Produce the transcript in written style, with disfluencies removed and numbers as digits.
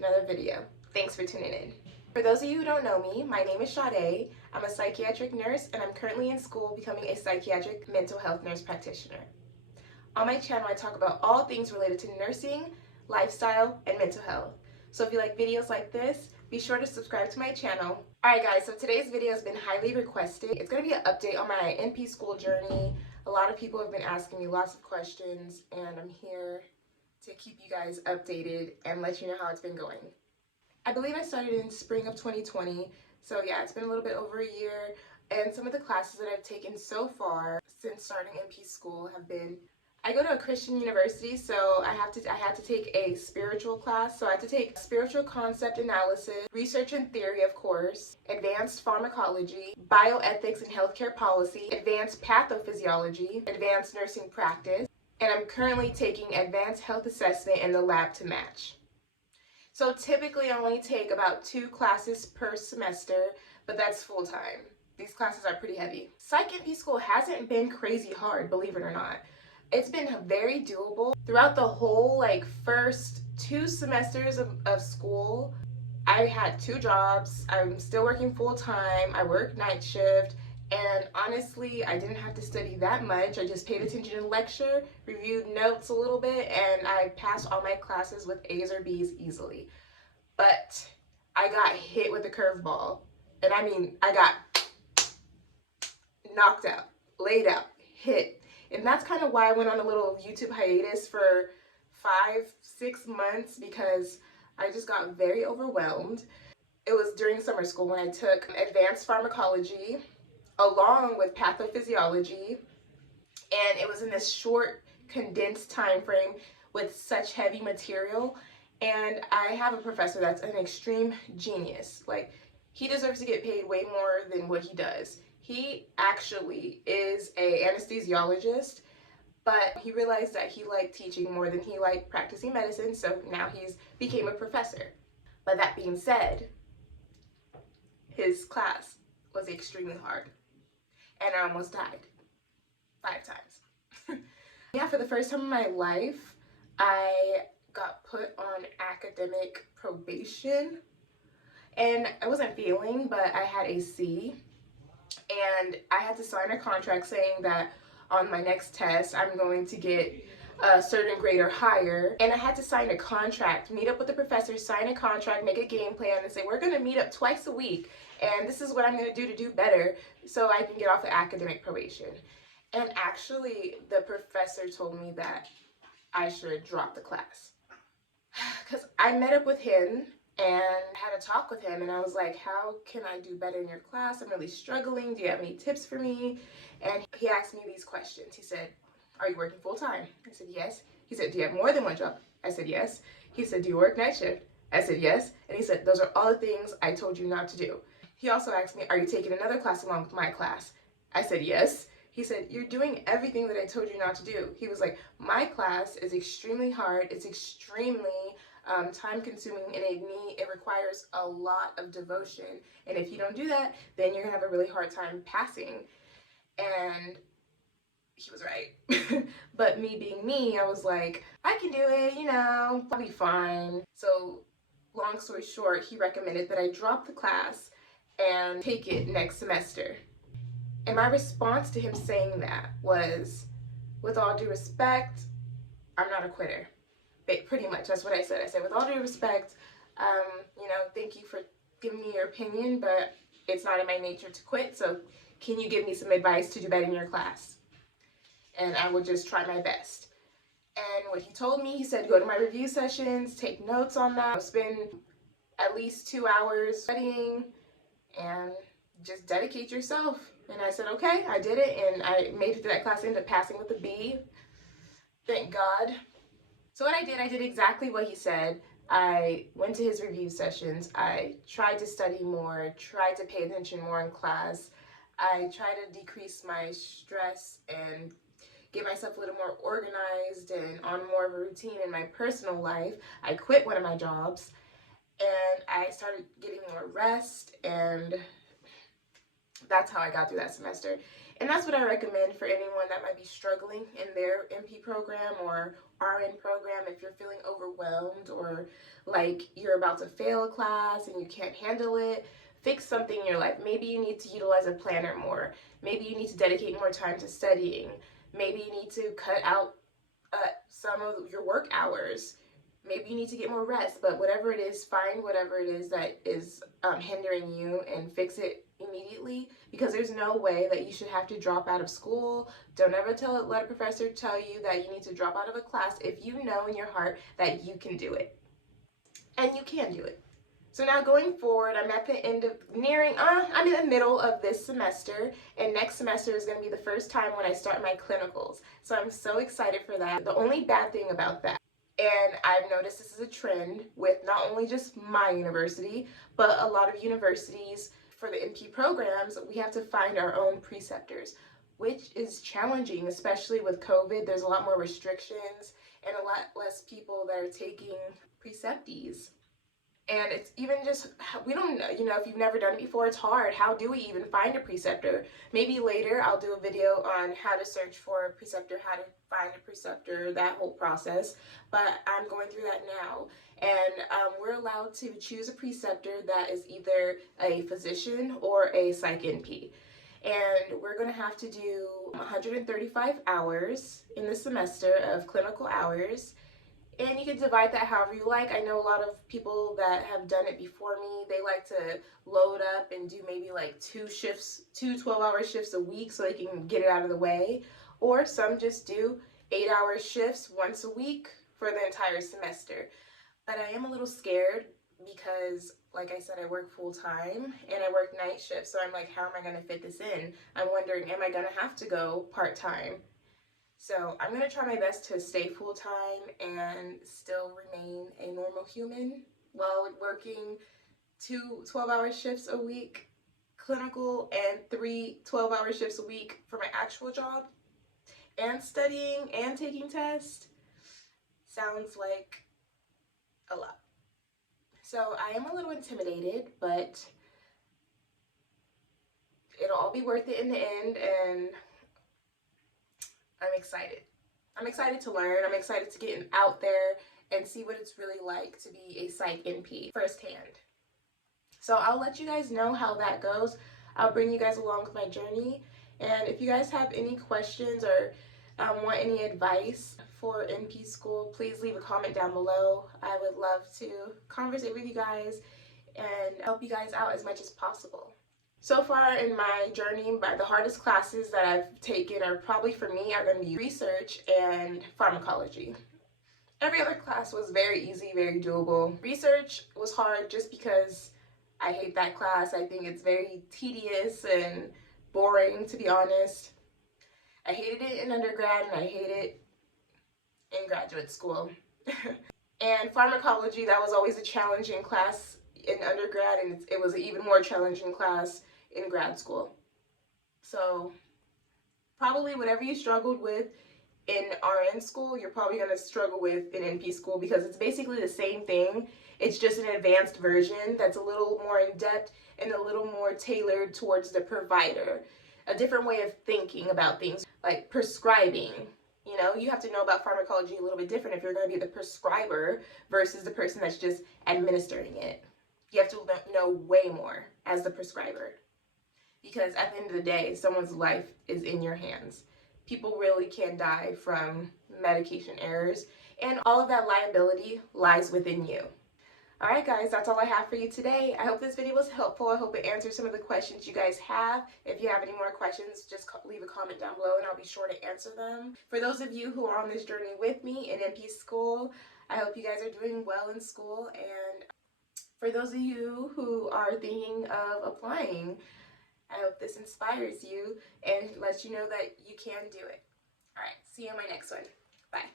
another video. Thanks for tuning in. For those of you who don't know me, my name is Sade. I'm a psychiatric nurse and I'm currently in school becoming a psychiatric mental health nurse practitioner. On my channel, I talk about all things related to nursing, lifestyle, and mental health. So if you like videos like this, be sure to subscribe to my channel. Alright guys, so today's video has been highly requested. It's going to be an update on my NP school journey. A lot of people have been asking me lots of questions and I'm here to keep you guys updated and let you know how it's been going. I believe I started in spring of 2020, so yeah, it's been a little bit over a year, and some of the classes that I've taken so far since starting NP school have been, I go to a Christian university, so I had to take a spiritual class, so I had to take spiritual concept analysis, research and theory of course, advanced pharmacology, bioethics and healthcare policy, advanced pathophysiology, advanced nursing practice, and I'm currently taking advanced health assessment in the lab to match. So typically I only take about 2 classes per semester, but that's full time. These classes are pretty heavy. Psych NP school hasn't been crazy hard, believe it or not. It's been very doable. Throughout the whole first 2 semesters of school, I had 2 jobs. I'm still working full time. I work night shift. And honestly, I didn't have to study that much. I just paid attention in lecture, reviewed notes a little bit, and I passed all my classes with A's or B's easily. But I got hit with a curveball. And I mean, I got knocked out, laid out, hit. And that's kind of why I went on a little YouTube hiatus for 5-6 months, because I just got very overwhelmed. It was during summer school when I took advanced pharmacology along with pathophysiology, and it was in this short, condensed time frame with such heavy material. And I have a professor that's an extreme genius. He deserves to get paid way more than what he does. He actually is an anesthesiologist, but he realized that he liked teaching more than he liked practicing medicine, so now he's became a professor. But that being said, his class was extremely hard. And I almost died 5 times. Yeah, for the first time in my life, I got put on academic probation. And I wasn't failing, but I had a C. And I had to sign a contract saying that on my next test, I'm going to get a certain grade or higher. And I had to sign a contract, meet up with the professor, sign a contract, make a game plan, and say, we're going to meet up twice a week. And this is what I'm going to do better so I can get off of academic probation. And actually, the professor told me that I should drop the class. Because I met up with him and had a talk with him, and I was like, how can I do better in your class? I'm really struggling. Do you have any tips for me? And he asked me these questions. He said, are you working full time? I said, yes. He said, do you have more than 1 job? I said, yes. He said, do you work night shift? I said, yes. And he said, those are all the things I told you not to do. He also asked me, are you taking another class along with my class? I said, yes. He said, you're doing everything that I told you not to do. He was like, my class is extremely hard. It's extremely time consuming, and it requires a lot of devotion. And if you don't do that, then you're gonna have a really hard time passing. And he was right. But me being me, I was like, I can do it, I'll be fine. So long story short, he recommended that I drop the class and take it next semester. And my response to him saying that was, with all due respect, I'm not a quitter. Pretty much, that's what I said. I said, with all due respect, thank you for giving me your opinion, but it's not in my nature to quit, so can you give me some advice to do better in your class? And I would just try my best. And what he told me, he said, go to my review sessions, take notes on that, spend at least 2 hours studying, and just dedicate yourself. And I said, okay, I did it, and I made it to that class, ended up passing with a B. Thank God. So what I did exactly what he said. I went to his review sessions. I tried to study more, tried to pay attention more in class. I tried to decrease my stress and get myself a little more organized and on more of a routine in my personal life. I quit one of my jobs and I started getting more rest, and That's how I got through that semester. And that's what I recommend for anyone that might be struggling in their NP program or RN program. If you're feeling overwhelmed or like you're about to fail a class and you can't handle it, fix something in your life. Maybe you need to utilize a planner more. Maybe you need to dedicate more time to studying. Maybe you need to cut out some of your work hours. Maybe you need to get more rest, but whatever it is, find whatever it is that is hindering you and fix it immediately, because there's no way that you should have to drop out of school. Don't ever let a professor tell you that you need to drop out of a class if you know in your heart that you can do it. And you can do it. So now going forward, I'm at the end of I'm in the middle of this semester, and next semester is going to be the first time when I start my clinicals. So I'm so excited for that. The only bad thing about that, and I've noticed this is a trend with not only just my university, but a lot of universities for the NP programs, we have to find our own preceptors, which is challenging, especially with COVID. There's a lot more restrictions and a lot less people that are taking preceptees. And it's even just, we don't know, if you've never done it before, it's hard. How do we even find a preceptor? Maybe later I'll do a video on how to search for a preceptor, how to find a preceptor, that whole process. But I'm going through that now. And we're allowed to choose a preceptor that is either a physician or a Psych NP. And we're going to have to do 135 hours in the semester of clinical hours. And you can divide that however you like. I know a lot of people that have done it before me, they like to load up and do maybe like 2 12-hour shifts a week so they can get it out of the way. Or some just do 8-hour shifts once a week for the entire semester. But I am a little scared because, like I said, I work full-time and I work night shifts. So I'm like, how am I going to fit this in? I'm wondering, am I going to have to go part-time? So I'm going to try my best to stay full-time and still remain a normal human while working 2 12-hour shifts a week clinical and 3 12-hour shifts a week for my actual job, and studying and taking tests. Sounds like a lot. So I am a little intimidated, but it'll all be worth it in the end, and I'm excited. I'm excited to learn. I'm excited to get out there and see what it's really like to be a Psych NP firsthand. So I'll let you guys know how that goes. I'll bring you guys along with my journey. And if you guys have any questions or want any advice for NP school, please leave a comment down below. I would love to conversate with you guys and help you guys out as much as possible. So far in my journey, the hardest classes that I've taken are probably for me are going to be research and pharmacology. Every other class was very easy, very doable. Research was hard just because I hate that class. I think it's very tedious and boring, to be honest. I hated it in undergrad and I hate it in graduate school. And pharmacology, that was always a challenging class in undergrad, and it was an even more challenging class in grad school. So probably whatever you struggled with in RN school, you're probably going to struggle with in NP school, because it's basically the same thing. It's just an advanced version that's a little more in-depth and a little more tailored towards the provider. A different way of thinking about things, like prescribing. You have to know about pharmacology a little bit different if you're going to be the prescriber versus the person that's just administering it. You have to know way more as the prescriber, because at the end of the day, someone's life is in your hands. People really can die from medication errors, and all of that liability lies within you. Alright guys, that's all I have for you today. I hope this video was helpful. I hope it answered some of the questions you guys have. If you have any more questions, just leave a comment down below and I'll be sure to answer them. For those of you who are on this journey with me in NP school, I hope you guys are doing well in school. And for those of you who are thinking of applying, I hope this inspires you and lets you know that you can do it. Alright, see you in my next one. Bye.